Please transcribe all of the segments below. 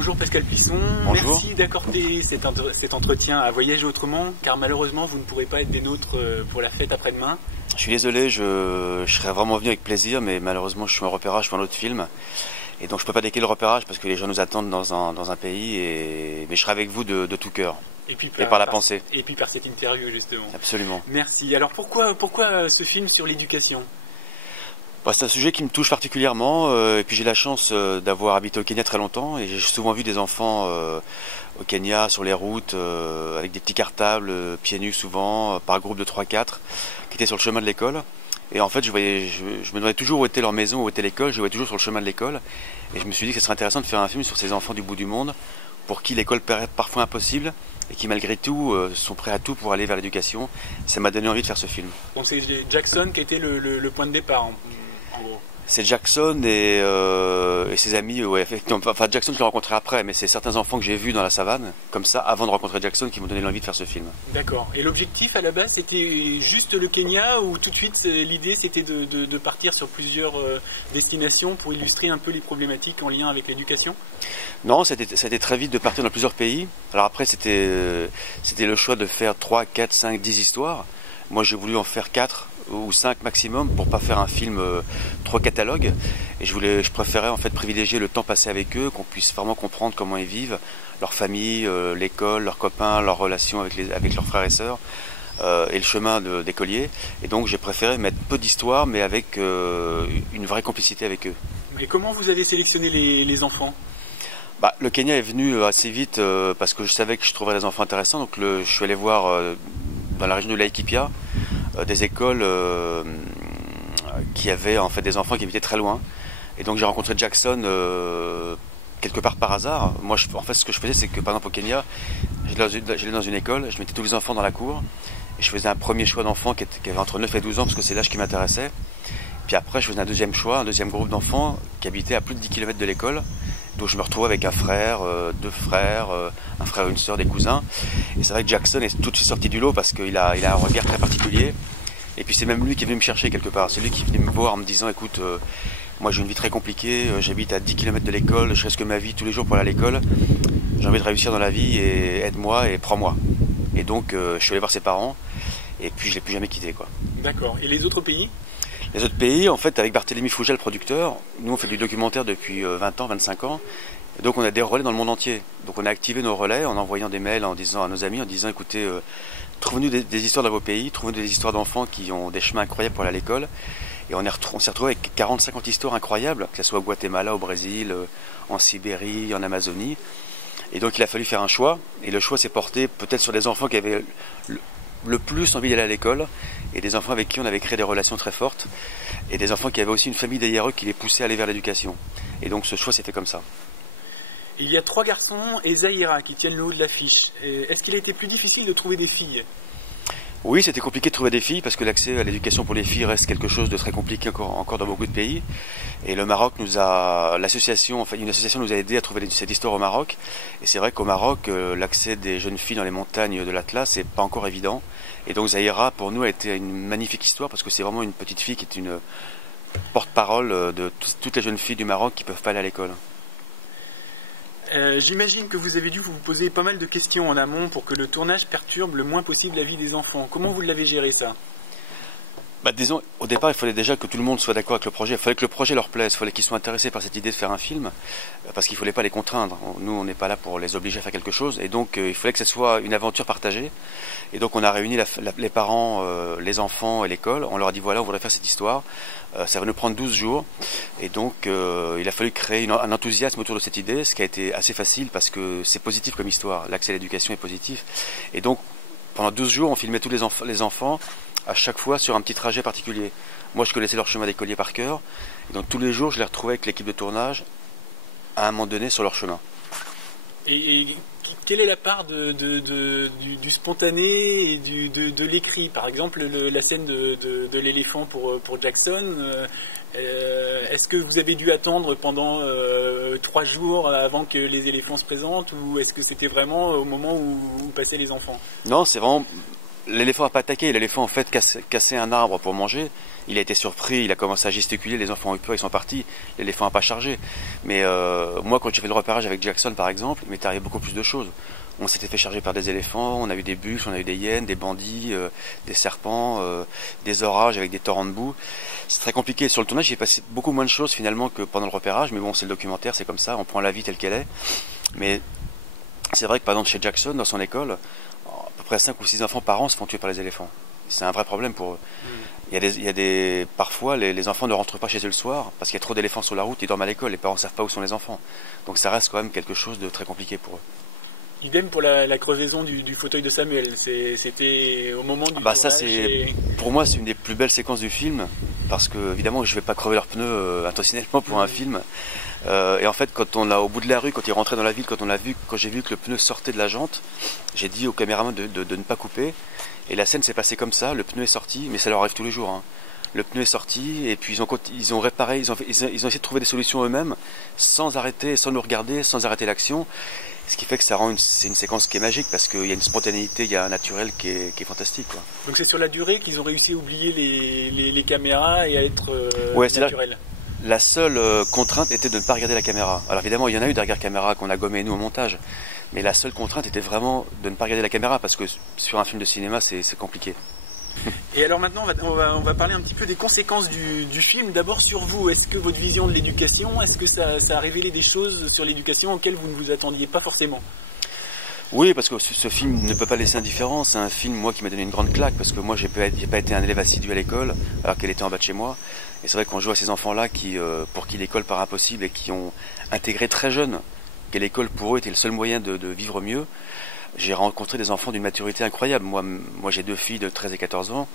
Bonjour Pascal Plisson, Bonjour. Merci d'accorder cet entretien à Voyager Autrement, car malheureusement vous ne pourrez pas être des nôtres pour la fête après-demain. Je suis désolé, je serais vraiment venu avec plaisir, mais malheureusement je suis en repérage pour un autre film. Et donc je peux pas décaler le repérage parce que les gens nous attendent dans un pays, mais je serai avec vous de tout cœur. Et par la pensée. Et puis par cette interview justement. Absolument. Merci. Alors pourquoi ce film sur l'éducation ? C'est un sujet qui me touche particulièrement, et puis j'ai la chance d'avoir habité au Kenya très longtemps, et j'ai souvent vu des enfants au Kenya sur les routes, avec des petits cartables, pieds nus souvent, par groupe de 3-4, qui étaient sur le chemin de l'école. Et en fait, je me demandais toujours où était leur maison, où était l'école, je les voyais toujours sur le chemin de l'école, et je me suis dit que ce serait intéressant de faire un film sur ces enfants du bout du monde, pour qui l'école paraît parfois impossible, et qui malgré tout sont prêts à tout pour aller vers l'éducation. Ça m'a donné envie de faire ce film. Donc c'est Jackson qui a été le point de départ en gros. C'est Jackson et ses amis, ouais, effectivement. Enfin, Jackson, je l'ai rencontré après, mais c'est certains enfants que j'ai vus dans la savane, comme ça, avant de rencontrer Jackson, qui m'ont donné l'envie de faire ce film. D'accord. Et l'objectif, à la base, c'était juste le Kenya, ou tout de suite, l'idée, c'était de partir sur plusieurs destinations pour illustrer un peu les problématiques en lien avec l'éducation ? Non, c'était très vite de partir dans plusieurs pays. Alors après, c'était le choix de faire 3, 4, 5, 10 histoires. Moi, j'ai voulu en faire 4 ou 5 maximum pour pas faire un film trop catalogue, et je préférais en fait privilégier le temps passé avec eux, qu'on puisse vraiment comprendre comment ils vivent, leur famille, l'école, leurs copains, leurs relations avec leurs frères et sœurs, et le chemin d'écolier. Et donc j'ai préféré mettre peu d'histoires mais avec une vraie complicité avec eux. Et comment vous avez sélectionné les enfants ? Le Kenya est venu assez vite parce que je savais que je trouverais des enfants intéressants, donc je suis allé voir dans la région de Laikipia des écoles qui avaient en fait des enfants qui habitaient très loin, et donc j'ai rencontré Jackson quelque part par hasard. Moi en fait ce que je faisais, c'est que par exemple au Kenya, j'allais dans une école, je mettais tous les enfants dans la cour et je faisais un premier choix d'enfants qui avait entre 9 et 12 ans parce que c'est l'âge qui m'intéressait, puis après je faisais un deuxième choix, un deuxième groupe d'enfants qui habitaient à plus de 10 km de l'école. Donc je me retrouvais avec un frère, 2 frères, un frère et une sœur, des cousins. Et c'est vrai que Jackson est tout de suite sorti du lot parce qu'il a un regard très particulier. Et puis c'est même lui qui est venu me chercher quelque part. C'est lui qui est venu me voir en me disant, écoute, moi j'ai une vie très compliquée, j'habite à 10 km de l'école, je risque ma vie tous les jours pour aller à l'école. J'ai envie de réussir dans la vie et aide-moi et prends-moi. Et donc je suis allé voir ses parents et puis je ne l'ai plus jamais quitté, quoi. D'accord. Et les autres pays ? Les autres pays, en fait, avec Barthélémy Fougel, le producteur, nous on fait du documentaire depuis 20 ans, 25 ans, et donc on a des relais dans le monde entier. Donc on a activé nos relais en envoyant des mails à nos amis, en disant écoutez, trouvez-nous des histoires dans vos pays, trouvez-nous des histoires d'enfants qui ont des chemins incroyables pour aller à l'école. Et on s'est retrouvé avec 40-50 histoires incroyables, que ce soit au Guatemala, au Brésil, en Sibérie, en Amazonie. Et donc il a fallu faire un choix, et le choix s'est porté peut-être sur des enfants qui avaient le plus envie d'aller à l'école, et des enfants avec qui on avait créé des relations très fortes, et des enfants qui avaient aussi une famille derrière eux qui les poussait à aller vers l'éducation. Et donc ce choix s'est fait comme ça. Il y a 3 garçons et Zahira qui tiennent le haut de l'affiche. Est-ce qu'il a été plus difficile de trouver des filles ? Oui, c'était compliqué de trouver des filles parce que l'accès à l'éducation pour les filles reste quelque chose de très compliqué encore dans beaucoup de pays. Et le Maroc une association nous a aidé à trouver cette histoire au Maroc. Et c'est vrai qu'au Maroc, l'accès des jeunes filles dans les montagnes de l'Atlas, c'est pas encore évident. Et donc Zahira, pour nous, a été une magnifique histoire parce que c'est vraiment une petite fille qui est une porte-parole de toutes les jeunes filles du Maroc qui peuvent pas aller à l'école. J'imagine que vous avez dû vous poser pas mal de questions en amont pour que le tournage perturbe le moins possible la vie des enfants. Comment vous l'avez géré ça ? Disons, au départ, il fallait déjà que tout le monde soit d'accord avec le projet. Il fallait que le projet leur plaise, il fallait qu'ils soient intéressés par cette idée de faire un film, parce qu'il ne fallait pas les contraindre. Nous, on n'est pas là pour les obliger à faire quelque chose, et donc il fallait que ce soit une aventure partagée. Et donc on a réuni les parents, les enfants et l'école. On leur a dit voilà, on voudrait faire cette histoire. Ça va nous prendre 12 jours. Et donc il a fallu créer un enthousiasme autour de cette idée, ce qui a été assez facile parce que c'est positif comme histoire. L'accès à l'éducation est positif. Et donc pendant 12 jours, on filmait tous les enfants à chaque fois sur un petit trajet particulier. Moi, je connaissais leur chemin d'écolier par cœur. Et donc tous les jours, je les retrouvais avec l'équipe de tournage à un moment donné sur leur chemin. Et quelle est la part du spontané et de l'écrit ? Par exemple, la scène de l'éléphant pour Jackson, est-ce que vous avez dû attendre pendant 3 jours avant que les éléphants se présentent, ou est-ce que c'était vraiment au moment où passaient les enfants ? Non, c'est vraiment l'éléphant n'a pas attaqué, l'éléphant en fait cassé un arbre pour manger. Il a été surpris, il a commencé à gesticuler, les enfants ont eu peur, ils sont partis. L'éléphant n'a pas chargé. Mais moi, quand j'ai fait le repérage avec Jackson, par exemple, il m'est arrivé beaucoup plus de choses. On s'était fait charger par des éléphants, on a eu des bûches, on a eu des hyènes, des bandits, des serpents, des orages avec des torrents de boue. C'est très compliqué. Sur le tournage, j'ai passé beaucoup moins de choses finalement que pendant le repérage. Mais bon, c'est le documentaire, c'est comme ça, on prend la vie telle qu'elle est. Mais c'est vrai que par exemple chez Jackson, dans son école, à peu près 5 ou 6 enfants par an se font tuer par les éléphants. C'est un vrai problème pour eux. Parfois, les enfants ne rentrent pas chez eux le soir parce qu'il y a trop d'éléphants sur la route, ils dorment à l'école, les parents ne savent pas où sont les enfants. Donc ça reste quand même quelque chose de très compliqué pour eux. Idem pour la crevaison du fauteuil de Samuel. C'était au moment du tournage. Ça, pour moi, c'est une des plus belles séquences du film parce que évidemment, je ne vais pas crever leurs pneus intentionnellement pour un film. Et en fait, quand on l'a au bout de la rue, quand il rentrait dans la ville, quand j'ai vu que le pneu sortait de la jante, j'ai dit au caméraman de ne pas couper. Et la scène s'est passée comme ça. Le pneu est sorti, mais ça leur arrive tous les jours. Hein. Le pneu est sorti et puis ils ont réparé, ils ont essayé de trouver des solutions eux-mêmes, sans arrêter, sans nous regarder, sans arrêter l'action. Ce qui fait que c'est une séquence qui est magique parce qu'il y a une spontanéité, il y a un naturel qui est fantastique. Quoi. Donc c'est sur la durée qu'ils ont réussi à oublier les caméras et à être naturels. La seule contrainte était de ne pas regarder la caméra. Alors évidemment, il y en a eu derrière caméra qu'on a gommé nous au montage. Mais la seule contrainte était vraiment de ne pas regarder la caméra parce que sur un film de cinéma, c'est compliqué. Et alors maintenant, on va parler un petit peu des conséquences du film. D'abord sur vous, est-ce que votre vision de l'éducation, est-ce que ça a révélé des choses sur l'éducation auxquelles vous ne vous attendiez pas forcément? Oui, parce que ce film ne peut pas laisser indifférent. C'est un film, moi, qui m'a donné une grande claque parce que moi, j'ai pas été un élève assidu à l'école alors qu'elle était en bas de chez moi. Et c'est vrai qu'on joue à ces enfants-là pour qui l'école paraît impossible et qui ont intégré très jeune que l'école pour eux était le seul moyen de vivre mieux. J'ai rencontré des enfants d'une maturité incroyable. Moi j'ai 2 filles de 13 et 14 ans.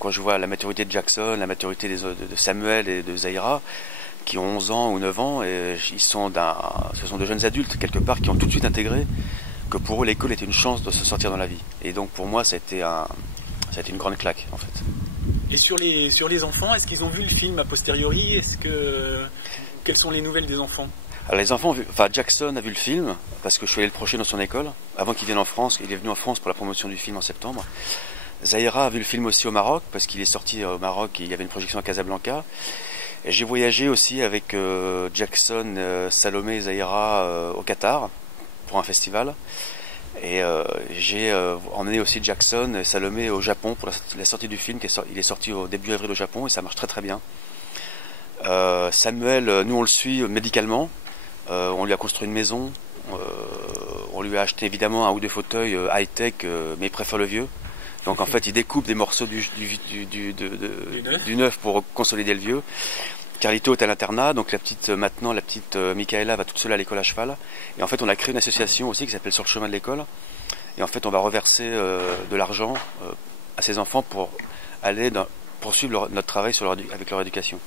Quand je vois la maturité de Jackson, la maturité de Samuel et de Zahira, qui ont 11 ans ou 9 ans, et ce sont de jeunes adultes, quelque part, qui ont tout de suite intégré que pour eux, l'école était une chance de se sortir dans la vie. Et donc, pour moi, ça a été une grande claque, en fait. Et sur les enfants, est-ce qu'ils ont vu le film a posteriori? Quelles sont les nouvelles des enfants? Alors les enfants, Jackson a vu le film, parce que je suis allé le projeter dans son école, avant qu'il vienne en France. Il est venu en France pour la promotion du film en septembre. Zahira a vu le film aussi au Maroc, parce qu'il est sorti au Maroc et il y avait une projection à Casablanca. Et j'ai voyagé aussi avec Jackson, Salomé et Zahira au Qatar, pour un festival. Et j'ai emmené aussi Jackson et Salomé au Japon pour la sortie du film. Il est sorti au début avril au Japon et ça marche très très bien. Samuel, nous on le suit médicalement. On lui a construit une maison, on lui a acheté évidemment 1 ou 2 fauteuils high-tech, mais il préfère le vieux. Donc en fait, il découpe des morceaux du neuf pour consolider le vieux. Carlito est à l'internat, donc la petite Michaela va toute seule à l'école à cheval. Et en fait, on a créé une association aussi qui s'appelle Sur le chemin de l'école. Et en fait, on va reverser de l'argent à ces enfants pour aller poursuivre notre travail avec leur éducation.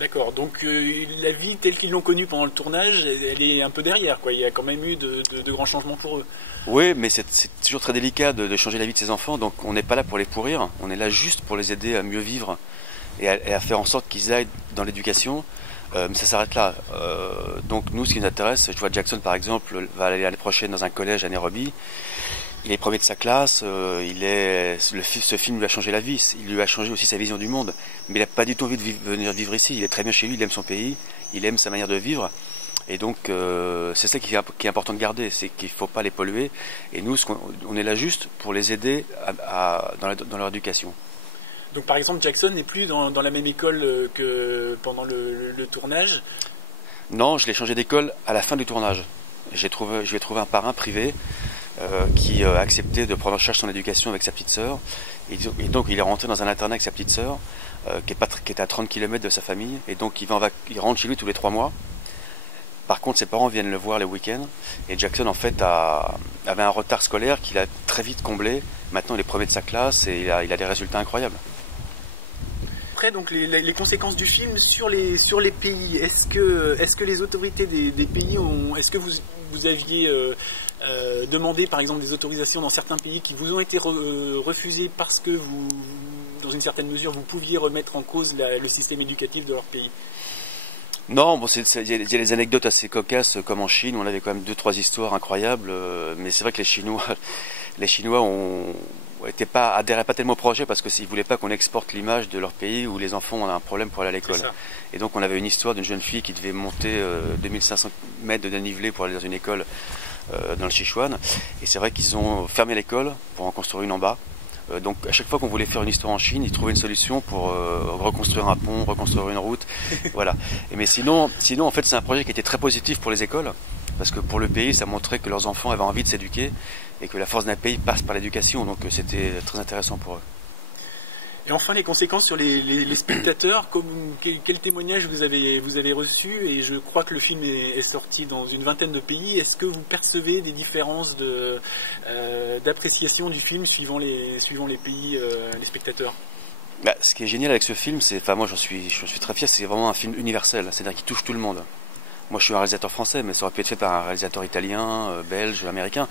D'accord, donc la vie telle qu'ils l'ont connue pendant le tournage, elle est un peu derrière, quoi. Il y a quand même eu de grands changements pour eux. Oui, mais c'est toujours très délicat de changer la vie de ces enfants, donc on n'est pas là pour les pourrir, on est là juste pour les aider à mieux vivre et à faire en sorte qu'ils aillent dans l'éducation, mais ça s'arrête là. Donc nous, ce qui nous intéresse, je vois Jackson par exemple, va aller l'année prochaine dans un collège à Nairobi. Il est premier de sa classe, ce film lui a changé la vie, il lui a changé aussi sa vision du monde. Mais il n'a pas du tout envie de venir vivre ici, il est très bien chez lui, il aime son pays, il aime sa manière de vivre. Et donc c'est ça qui est important de garder, c'est qu'il ne faut pas les polluer. Et nous, on est là juste pour les aider dans leur éducation. Donc par exemple, Jackson n'est plus dans la même école que pendant le tournage? Non, je l'ai changé d'école à la fin du tournage. Je lui ai trouvé un parrain privé qui a accepté de prendre en charge son éducation avec sa petite sœur. Et donc il est rentré dans un internat avec sa petite sœur, qui est à 30 km de sa famille. Et donc il rentre chez lui tous les 3 mois. Par contre, ses parents viennent le voir les week-ends. Et Jackson, en fait, avait un retard scolaire qu'il a très vite comblé. Maintenant, il est premier de sa classe et il a des résultats incroyables. Après, donc, les conséquences du film sur les pays, est-ce que les autorités des pays est-ce que vous aviez demandé, par exemple, des autorisations dans certains pays qui vous ont été refusées parce que vous, dans une certaine mesure, vous pouviez remettre en cause le système éducatif de leur pays? Non, bon, il y a des anecdotes assez cocasses, comme en Chine, on avait quand même 2-3 histoires incroyables, mais c'est vrai que les Chinois, les Chinois adhéraient pas tellement au projet parce qu'ils voulaient pas qu'on exporte l'image de leur pays où les enfants ont un problème pour aller à l'école. Et donc on avait une histoire d'une jeune fille qui devait monter 2500 mètres de dénivelé pour aller dans une école dans le Sichuan. Et c'est vrai qu'ils ont fermé l'école pour en construire une en bas. Donc à chaque fois qu'on voulait faire une histoire en Chine, ils trouvaient une solution pour reconstruire un pont, reconstruire une route. Voilà. Mais sinon en fait c'est un projet qui était très positif pour les écoles. Parce que pour le pays, ça montrait que leurs enfants avaient envie de s'éduquer et que la force d'un pays passe par l'éducation. Donc c'était très intéressant pour eux. Et enfin, les conséquences sur les spectateurs, quel témoignage vous avez reçu? Et je crois que le film est sorti dans une vingtaine de pays. Est-ce que vous percevez des différences d'appréciation du film suivant les pays, les spectateurs? Bah, ce qui est génial avec ce film, moi j'en suis très fier, c'est vraiment un film universel, c'est-à-dire qu'il touche tout le monde. Moi je suis un réalisateur français, mais ça aurait pu être fait par un réalisateur italien, belge, américain.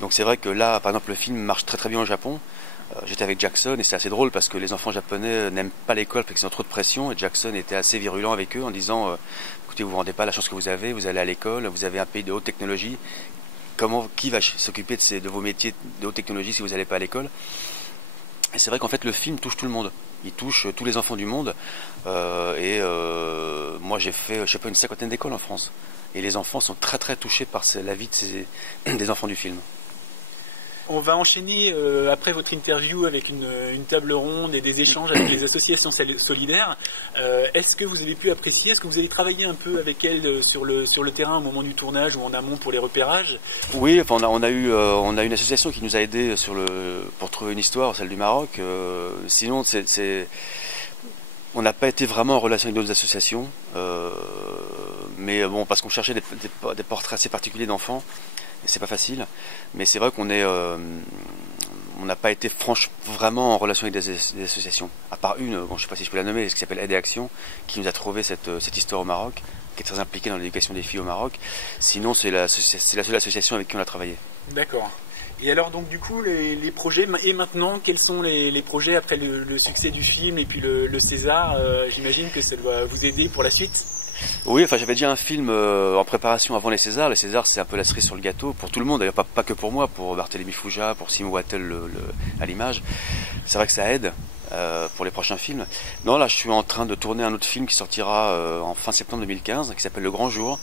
Donc c'est vrai que là, par exemple, le film marche très très bien au Japon. J'étais avec Jackson et c'est assez drôle parce que les enfants japonais n'aiment pas l'école parce qu'ils ont trop de pression et Jackson était assez virulent avec eux en disant écoutez, vous vous rendez pas la chance que vous allez à l'école, vous avez un pays de haute technologie, qui va s'occuper de vos métiers de haute technologie si vous n'allez pas à l'école? Et c'est vrai qu'en fait le film touche tout le monde, il touche tous les enfants du monde moi j'ai fait, je sais pas, une cinquantaine d'écoles en France et les enfants sont très très touchés par la vie des enfants du film. On va enchaîner après votre interview avec une table ronde et des échanges avec les associations solidaires. Est-ce que vous avez pu apprécier, est-ce que vous avez travaillé un peu avec elles sur le terrain au moment du tournage ou en amont pour les repérages? Oui, enfin, on a eu une association qui nous a aidés pour trouver une histoire, celle du Maroc. Sinon, on n'a pas été vraiment en relation avec d'autres associations, mais bon, parce qu'on cherchait des portraits assez particuliers d'enfants. C'est pas facile, mais c'est vrai on n'a pas été vraiment en relation avec des associations, à part une, je sais pas si je peux la nommer, ce qui s'appelle Aide et Action, qui nous a trouvé cette histoire au Maroc, qui est très impliquée dans l'éducation des filles au Maroc. Sinon c'est la seule association avec qui on a travaillé. D'accord. Et alors donc du coup les projets, et maintenant quels sont les projets après le succès du film et puis le César? J'imagine que ça doit vous aider pour la suite. Oui, enfin j'avais déjà un film en préparation avant les Césars. Les Césars c'est un peu la cerise sur le gâteau pour tout le monde, d'ailleurs pas que pour moi, pour Barthélémy Fouja, pour Simon Wattel à l'image. C'est vrai que ça aide pour les prochains films. Non, là je suis en train de tourner un autre film qui sortira en fin septembre 2015, qui s'appelle Le Grand Jour,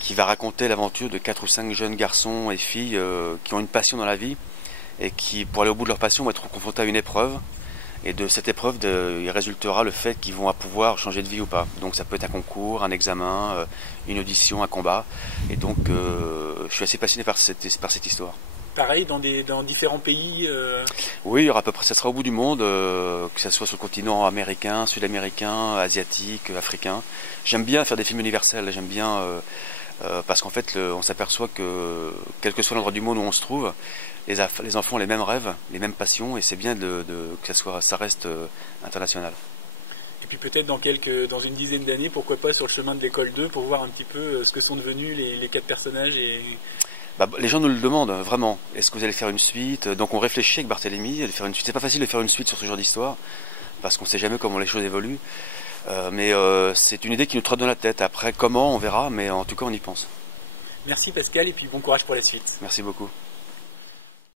qui va raconter l'aventure de 4 ou 5 jeunes garçons et filles qui ont une passion dans la vie et qui, pour aller au bout de leur passion, vont être confrontés à une épreuve. Et de cette épreuve, il résultera le fait qu'ils vont pouvoir changer de vie ou pas. Donc ça peut être un concours, un examen, une audition, un combat. Et donc je suis assez passionné par cette histoire. Pareil dans différents pays Oui, il y aura à peu près, ça sera au bout du monde, que ce soit sur le continent américain, sud-américain, asiatique, africain. J'aime bien faire des films universels, j'aime bien parce qu'en fait on s'aperçoit que quel que soit l'endroit du monde où on se trouve, les enfants ont les mêmes rêves, les mêmes passions, et c'est bien que ça reste international. Et puis peut-être dans une dizaine d'années, pourquoi pas sur le chemin de l'école 2 pour voir un petit peu ce que sont devenus les 4 personnages les gens nous le demandent vraiment. Est-ce que vous allez faire une suite? Donc on réfléchit avec Barthélémy, c'est pas facile de faire une suite sur ce genre d'histoire parce qu'on ne sait jamais comment les choses évoluent. Mais c'est une idée qui nous trotte dans la tête. Après comment on verra, mais en tout cas on y pense. Merci Pascal et puis bon courage pour la suite. Merci beaucoup.